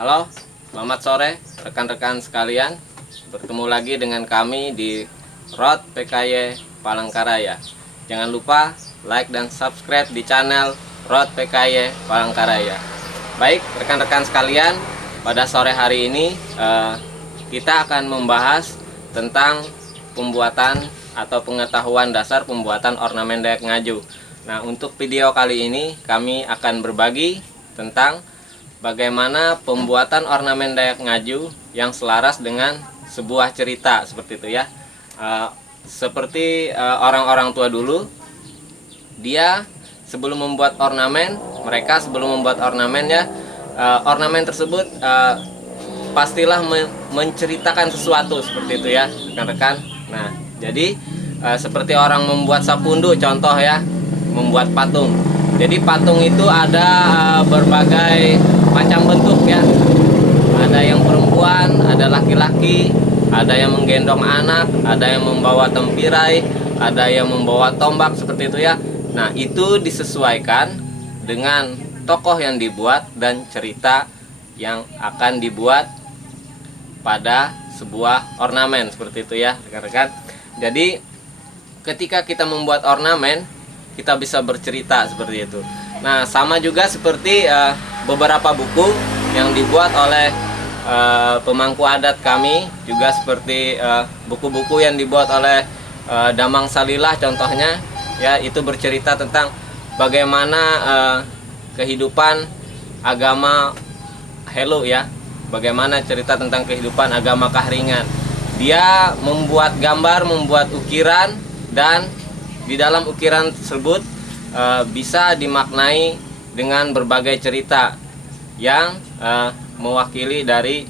Halo, selamat sore rekan-rekan sekalian. Bertemu lagi dengan kami di Road PKY Palangkaraya. Jangan lupa like dan subscribe di channel Road PKY Palangkaraya. Baik, rekan-rekan sekalian, pada sore hari ini kita akan membahas tentang pembuatan atau pengetahuan dasar pembuatan ornamen Dayak Ngaju. Nah, untuk video kali ini kami akan berbagi tentang bagaimana pembuatan ornamen Dayak Ngaju yang selaras dengan sebuah cerita, seperti itu ya. Seperti orang-orang tua dulu, dia sebelum membuat ornamen, ornamen tersebut pastilah menceritakan sesuatu, seperti itu ya rekan-rekan. Nah, jadi seperti orang membuat sapundu, contoh ya, membuat patung. Jadi patung itu ada berbagai macam bentuk ya. Ada yang perempuan, ada laki-laki, ada yang menggendong anak, ada yang membawa tempirai, ada yang membawa tombak, seperti itu ya. Nah, itu disesuaikan dengan tokoh yang dibuat dan cerita yang akan dibuat pada sebuah ornamen, seperti itu ya rekan-rekan. Jadi ketika kita membuat ornamen, kita bisa bercerita seperti itu. Nah, sama juga seperti beberapa buku yang dibuat oleh pemangku adat kami, juga seperti buku-buku yang dibuat oleh Damang Salilah contohnya ya, itu bercerita tentang bagaimana kehidupan agama Helu ya, bagaimana cerita tentang kehidupan agama Kahringan. Dia membuat gambar, membuat ukiran, dan di dalam ukiran tersebut bisa dimaknai dengan berbagai cerita yang mewakili dari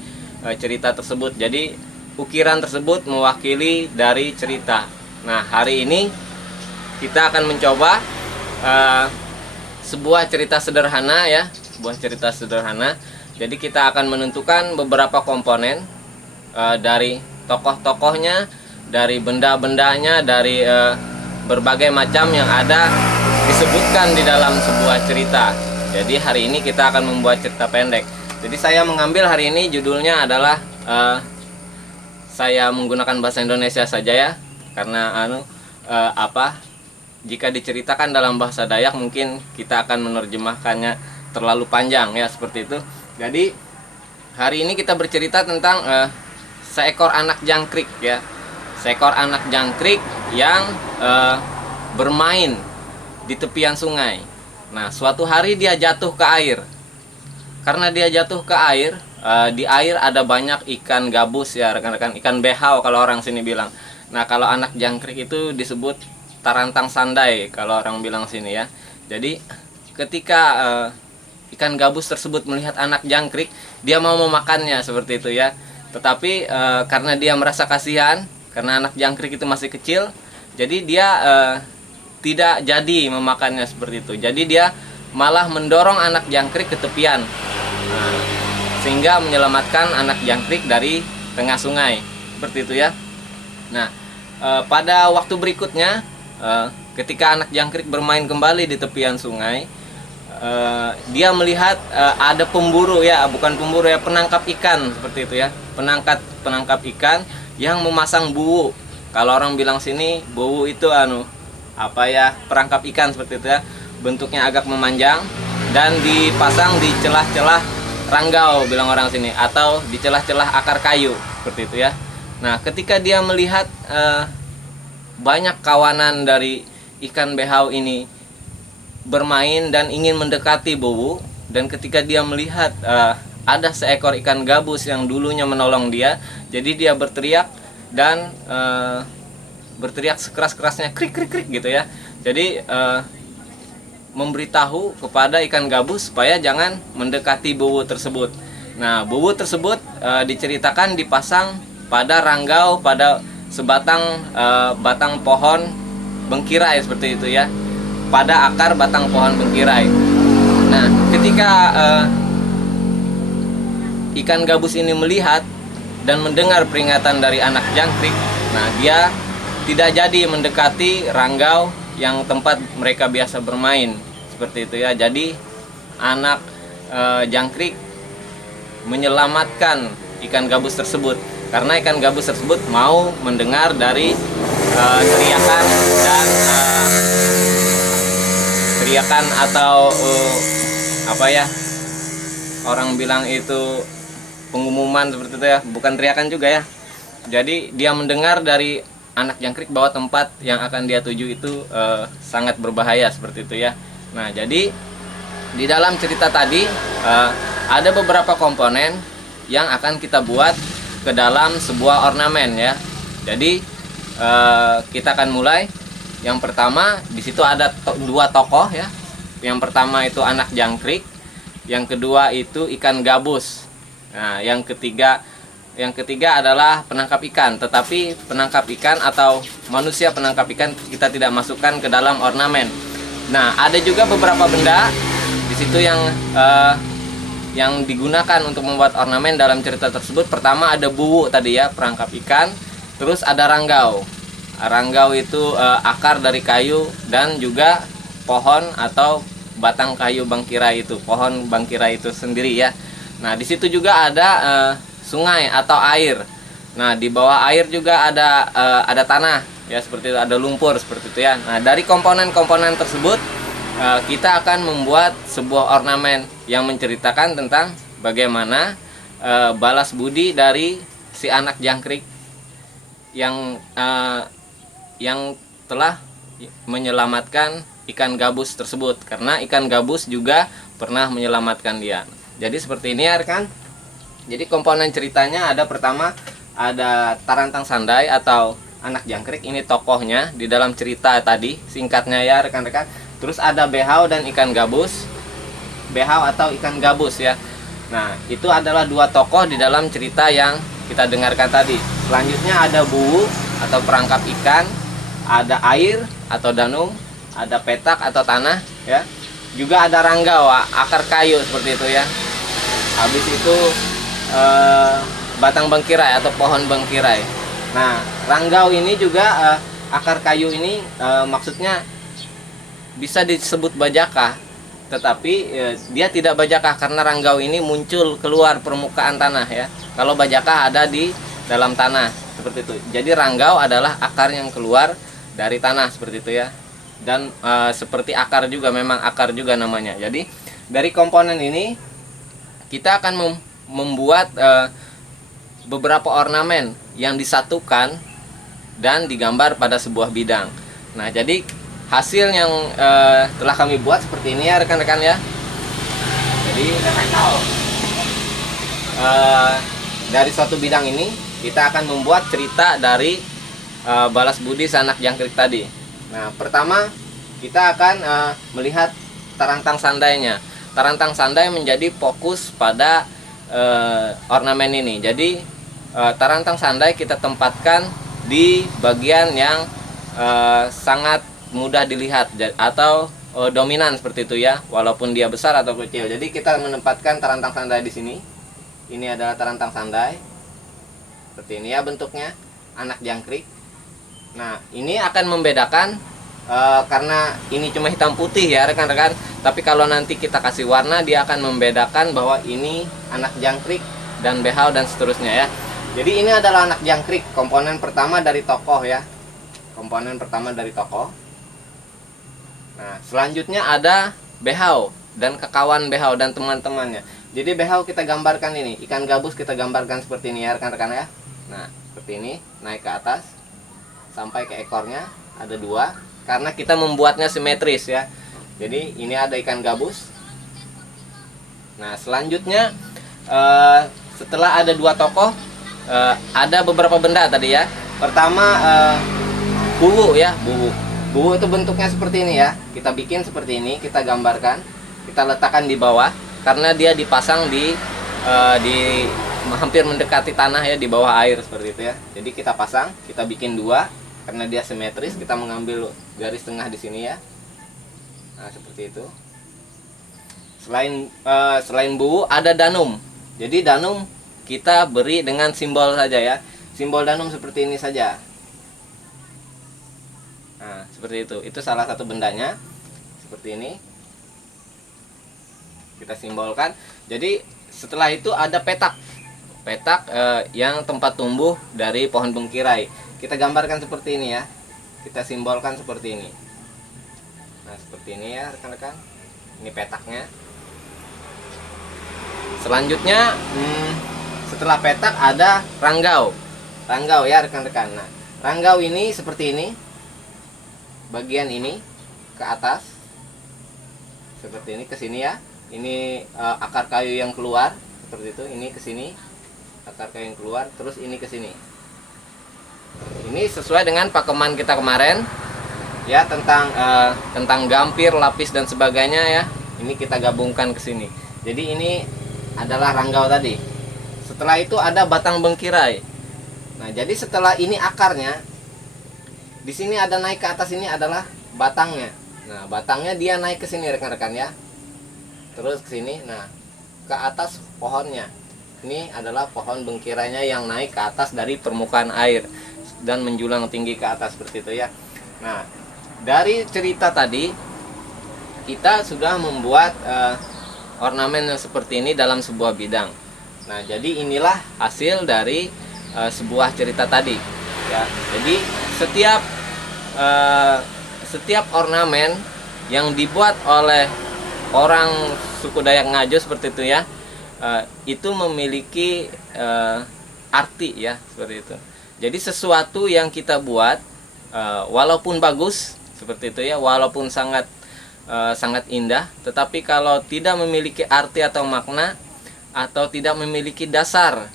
cerita tersebut. Jadi ukiran tersebut mewakili dari cerita. Nah, hari ini kita akan mencoba sebuah cerita sederhana ya, sebuah cerita sederhana. Jadi kita akan menentukan beberapa komponen dari tokoh-tokohnya, dari benda-bendanya, dari berbagai macam yang ada disebutkan di dalam sebuah cerita. Jadi hari ini kita akan membuat cerita pendek. Jadi saya mengambil hari ini judulnya adalah saya menggunakan bahasa Indonesia saja ya, karena jika diceritakan dalam bahasa Dayak mungkin kita akan menerjemahkannya terlalu panjang ya, seperti itu. Jadi hari ini kita bercerita tentang seekor anak jangkrik ya. Seekor anak jangkrik yang bermain di tepian sungai. Nah, suatu hari dia jatuh ke air. Karena dia jatuh ke air, di air ada banyak ikan gabus ya rekan-rekan, ikan behau kalau orang sini bilang. Nah, kalau anak jangkrik itu disebut tarantang sandai kalau orang bilang sini ya. Jadi ketika ikan gabus tersebut melihat anak jangkrik, dia mau memakannya, seperti itu ya. Tetapi karena dia merasa kasihan, karena anak jangkrik itu masih kecil, jadi dia tidak jadi memakannya, seperti itu. Jadi dia malah mendorong anak jangkrik ke tepian, sehingga menyelamatkan anak jangkrik dari tengah sungai, seperti itu ya. Nah, pada waktu berikutnya, ketika anak jangkrik bermain kembali di tepian sungai, dia melihat ada pemburu ya, bukan pemburu ya, penangkap ikan, seperti itu ya, penangkap ikan yang memasang buwu. Kalau orang bilang sini buwu itu perangkap ikan, seperti itu ya, bentuknya agak memanjang dan dipasang di celah-celah ranggau, bilang orang sini, atau di celah-celah akar kayu, seperti itu ya. Nah, ketika dia melihat banyak kawanan dari ikan behau ini bermain dan ingin mendekati buwu, dan ketika dia melihat ada seekor ikan gabus yang dulunya menolong dia. Jadi dia berteriak dan berteriak sekeras-kerasnya, krik krik krik gitu ya. Jadi memberitahu kepada ikan gabus supaya jangan mendekati buwu tersebut. Nah, buwu tersebut diceritakan dipasang pada ranggau, pada sebatang batang pohon bengkirai seperti itu ya, pada akar batang pohon bengkirai. Nah, ketika ikan gabus ini melihat dan mendengar peringatan dari anak jangkrik, nah dia tidak jadi mendekati ranggau yang tempat mereka biasa bermain seperti itu ya. Jadi anak jangkrik menyelamatkan ikan gabus tersebut karena ikan gabus tersebut mau mendengar dari teriakan dan teriakan atau apa ya, orang bilang itu pengumuman seperti itu ya, bukan teriakan juga ya. Jadi dia mendengar dari anak jangkrik bahwa tempat yang akan dia tuju itu sangat berbahaya seperti itu ya. Nah, jadi di dalam cerita tadi ada beberapa komponen yang akan kita buat ke dalam sebuah ornamen ya. Jadi kita akan mulai. Yang pertama di situ ada dua tokoh ya. Yang pertama itu anak jangkrik, yang kedua itu ikan gabus. Nah, yang ketiga adalah penangkap ikan. Tetapi penangkap ikan atau manusia penangkap ikan kita tidak masukkan ke dalam ornamen. Nah, ada juga beberapa benda di situ yang digunakan untuk membuat ornamen dalam cerita tersebut. Pertama ada buwu tadi ya, perangkap ikan. Terus ada ranggau. Ranggau itu akar dari kayu dan juga pohon atau batang kayu bangkirai itu, pohon bangkirai itu sendiri ya. Nah, di situ juga ada sungai atau air. Nah, di bawah air juga ada tanah ya, seperti itu, ada lumpur seperti itu ya. Nah, dari komponen-komponen tersebut kita akan membuat sebuah ornamen yang menceritakan tentang bagaimana balas budi dari si anak jangkrik yang telah menyelamatkan ikan gabus tersebut, karena ikan gabus juga pernah menyelamatkan dia. Jadi seperti ini ya rekan. Jadi komponen ceritanya ada, pertama ada Tarantang Sandai atau anak jangkrik, ini tokohnya di dalam cerita tadi singkatnya ya rekan-rekan. Terus ada behau dan ikan gabus, behau atau ikan gabus ya. Nah, itu adalah dua tokoh di dalam cerita yang kita dengarkan tadi. Selanjutnya ada buwu atau perangkap ikan, ada air atau danung, ada petak atau tanah ya. Juga ada ranggau, akar kayu seperti itu ya. Habis itu batang bangkirai atau pohon bangkirai. Nah, ranggau ini juga akar kayu ini maksudnya bisa disebut bajaka, tetapi dia tidak bajaka karena ranggau ini muncul keluar permukaan tanah ya. Kalau bajaka ada di dalam tanah seperti itu. Jadi ranggau adalah akar yang keluar dari tanah seperti itu ya. Dan seperti akar juga, memang akar juga namanya. Jadi dari komponen ini kita akan membuat beberapa ornamen yang disatukan dan digambar pada sebuah bidang. Nah, jadi hasil yang telah kami buat seperti ini ya rekan-rekan ya. Jadi dari suatu bidang ini kita akan membuat cerita dari balas budi sanak jangkrik tadi. Nah, pertama kita akan melihat tarantang sandainya. Tarantang sandai menjadi fokus pada ornamen ini. Jadi tarantang sandai kita tempatkan di bagian yang sangat mudah dilihat atau dominan seperti itu ya, walaupun dia besar atau kecil. Jadi kita menempatkan tarantang sandai di sini. Ini adalah tarantang sandai. Seperti ini ya bentuknya, anak jangkrik. Nah, ini akan membedakan karena ini cuma hitam putih ya rekan-rekan. Tapi kalau nanti kita kasih warna, dia akan membedakan bahwa ini anak jangkrik dan behau dan seterusnya ya. Jadi ini adalah anak jangkrik, komponen pertama dari tokoh ya. Komponen pertama dari tokoh. Nah, selanjutnya ada behau dan kekawan behau dan teman-temannya. Jadi behau kita gambarkan ini, ikan gabus kita gambarkan seperti ini ya rekan-rekan ya. Nah, seperti ini, naik ke atas sampai ke ekornya ada dua, karena kita membuatnya simetris ya. Jadi ini ada ikan gabus. Nah, selanjutnya setelah ada dua tokoh, ada beberapa benda tadi ya. Pertama, buwu ya, buwu. Buwu itu bentuknya seperti ini ya. Kita bikin seperti ini, kita gambarkan, kita letakkan di bawah karena dia dipasang di hampir mendekati tanah ya, di bawah air seperti itu ya. Jadi kita pasang, kita bikin dua karena dia simetris. Kita mengambil garis tengah di sini ya. Nah, seperti itu. Selain buwu ada danum. Jadi danum kita beri dengan simbol saja ya. Simbol danum seperti ini saja. Nah, seperti itu. Itu salah satu bendanya. Seperti ini. Kita simbolkan. Jadi setelah itu ada petak. Petak yang tempat tumbuh dari pohon bengkirai. Kita gambarkan seperti ini ya. Kita simbolkan seperti ini. Nah, seperti ini ya rekan-rekan. Ini petaknya. Selanjutnya setelah petak ada ranggau. Ranggau ya rekan-rekan. Nah, ranggau ini seperti ini. Bagian ini ke atas. Seperti ini ke sini ya. Ini akar kayu yang keluar seperti itu. Ini ke sini. Akar kayu yang keluar, terus ini ke sini. Ini sesuai dengan pakeman kita kemarin ya, tentang gampir, lapis dan sebagainya ya. Ini kita gabungkan ke sini. Jadi ini adalah ranggau tadi. Setelah itu ada batang bengkirai. Nah, jadi setelah ini akarnya, di sini ada naik ke atas, ini adalah batangnya. Nah, batangnya dia naik ke sini rekan-rekan ya. Terus ke sini, nah ke atas pohonnya. Ini adalah pohon bengkirainya yang naik ke atas dari permukaan air dan menjulang tinggi ke atas seperti itu ya. Nah, dari cerita tadi kita sudah membuat ornamen yang seperti ini dalam sebuah bidang. Nah, jadi inilah hasil dari sebuah cerita tadi ya. Jadi setiap ornamen yang dibuat oleh orang suku Dayak Ngaju seperti itu ya, itu memiliki arti ya, seperti itu. Jadi sesuatu yang kita buat walaupun bagus seperti itu ya, walaupun sangat indah, tetapi kalau tidak memiliki arti atau makna, atau tidak memiliki dasar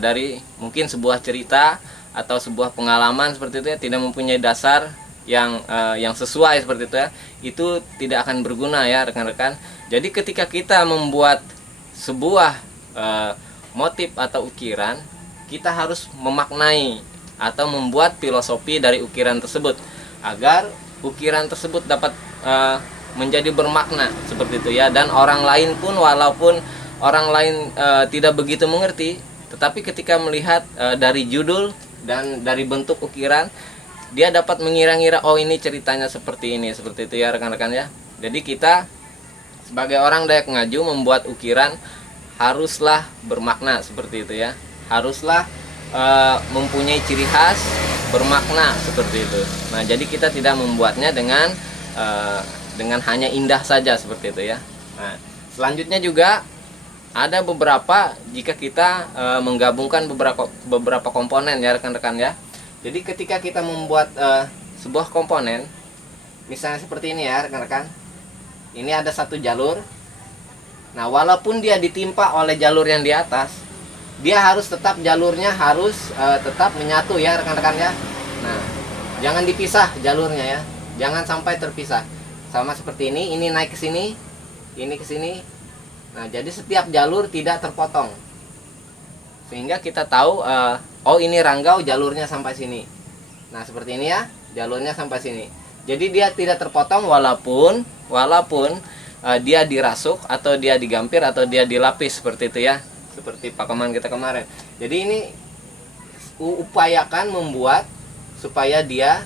dari mungkin sebuah cerita atau sebuah pengalaman seperti itu ya, tidak mempunyai dasar yang sesuai seperti itu ya, itu tidak akan berguna ya rekan-rekan. Jadi ketika kita membuat sebuah motif atau ukiran, kita harus memaknai atau membuat filosofi dari ukiran tersebut agar ukiran tersebut dapat menjadi bermakna seperti itu ya. Dan orang lain pun, walaupun orang lain tidak begitu mengerti, tetapi ketika melihat dari judul dan dari bentuk ukiran, dia dapat mengira-ngira, oh ini ceritanya seperti ini, seperti itu ya rekan-rekan ya. Jadi kita sebagai orang Dayak Ngaju membuat ukiran haruslah bermakna seperti itu ya. Haruslah mempunyai ciri khas, bermakna seperti itu. Nah, jadi kita tidak membuatnya dengan hanya indah saja seperti itu ya. Nah, selanjutnya juga ada beberapa, jika kita menggabungkan beberapa komponen ya rekan-rekan ya. Jadi ketika kita membuat sebuah komponen, misalnya seperti ini ya rekan-rekan, ini ada satu jalur. Nah, walaupun dia ditimpa oleh jalur yang di atas, dia harus tetap, jalurnya harus tetap menyatu ya rekan-rekan ya. Nah, jangan dipisah jalurnya ya, jangan sampai terpisah. Sama seperti ini naik ke sini, ini ke sini. Nah, jadi setiap jalur tidak terpotong, sehingga kita tahu oh ini ranggau, jalurnya sampai sini. Nah, seperti ini ya, jalurnya sampai sini. Jadi dia tidak terpotong walaupun dia dirasuk atau dia digampir atau dia dilapis seperti itu ya, seperti pakeman kita kemarin. Jadi ini upayakan membuat supaya dia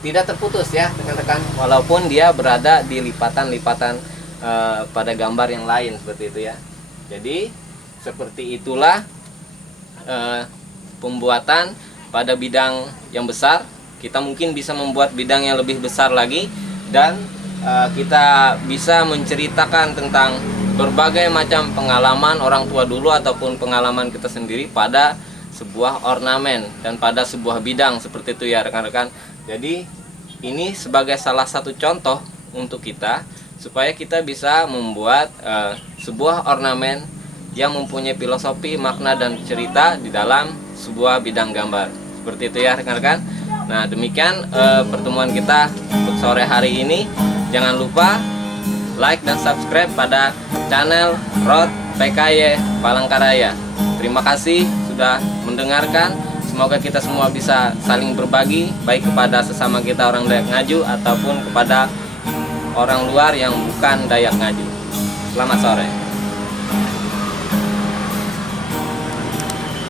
tidak terputus ya rekan-rekan, walaupun dia berada di lipatan-lipatan pada gambar yang lain seperti itu ya. Jadi seperti itulah pembuatan pada bidang yang besar. Kita mungkin bisa membuat bidang yang lebih besar lagi, dan kita bisa menceritakan tentang berbagai macam pengalaman orang tua dulu ataupun pengalaman kita sendiri pada sebuah ornamen dan pada sebuah bidang seperti itu ya rekan-rekan. Jadi ini sebagai salah satu contoh untuk kita supaya kita bisa membuat sebuah ornamen yang mempunyai filosofi, makna, dan cerita di dalam sebuah bidang gambar. Seperti itu ya rekan-rekan. Nah demikian pertemuan kita untuk sore hari ini. Jangan lupa like dan subscribe pada channel Rod PKY Palangkaraya. Terima kasih sudah mendengarkan. Semoga kita semua bisa saling berbagi, baik kepada sesama kita orang Dayak Ngaju ataupun kepada orang luar yang bukan Dayak Ngaju. Selamat sore.